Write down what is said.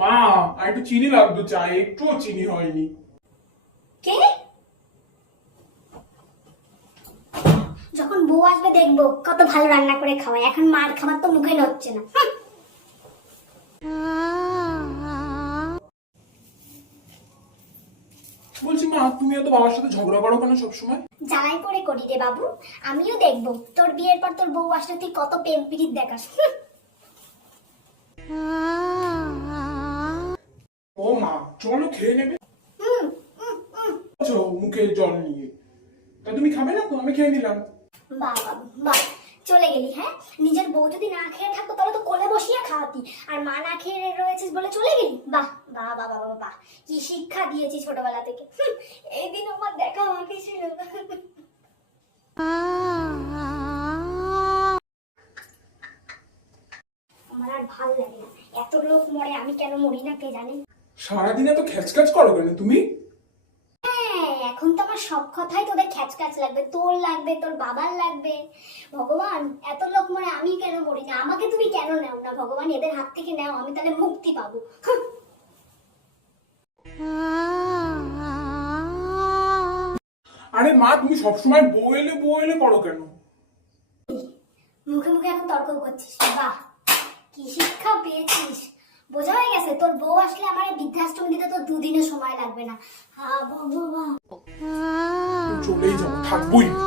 মা, আর একটু চিনি লাগতো চায়ে, একটুও চিনি হয়নি। কে? যখন বউ আসবে দেখবো কত ভালো রান্না করে খাওয়ায়। এখন মার খাবার তো মুখে নড়ছে না। বলছি মা, তুমি এত বাবার সাথে ঝগড়া করো কেন সবসময়? জ্বালাই করে করি রে বাবু। আমিও দেখবো তোর বিয়ের পর তোর বউ আসলে তুই কত প্রেম প্রীতি দেখাস। ও মা, চলো খেয়ে নেবে। চলো, মুখে জল নিয়ে। তা তুমি খাবে না তো? আমি খেয়ে নিলাম। বাহ বাবু বাহ, চলে গেলি। হ্যাঁ, নিজের বউ যদি না খেয়ে থাকতো তাহলে তো কোলে বসিয়ে খাওয়াতি, আর মা না খেয়ে রয়েছিস বলে চলে গেলি। বাহ বাহ বাহ বাহ বাহ, কি শিক্ষা দিয়েছি ছোটবেলা থেকে। এই দিন আমার দেখা বাকি ছিল। আমার আর ভাল লাগে না, এত লোক মরে আমি কেন মরি না কে জানে। সারাদিন এত খ্যাচখ্যাচ করো কেন তুমি? হ্যাঁ, এখন তো আমার সব কথাই তোদের খ্যাচখ্যাচ লাগবে, তোর লাগবে, তোর বাবার লাগবে। ভগবান, এত লোক মরে আমি কেন মরি না? আমাকে তুমি কেন নেও না ভগবান? এদের হাত থেকে নেও, আমি তাহলে মুক্তি পাবো। আরে মা, তুমি সবসময় বউ এলে করো কেন? মুখে মুখে এখন তর্ক করছিস? বাহ, কি শিক্ষা পেয়েছিস। বোঝা হয়ে গেছে তোর বউ আসলে আমার এই বৃদ্ধাশ্রম দিতে তো দুদিনের সময় লাগবে না। হ্যাঁ ভগবান। চলেই যাবো, থাকবোই না।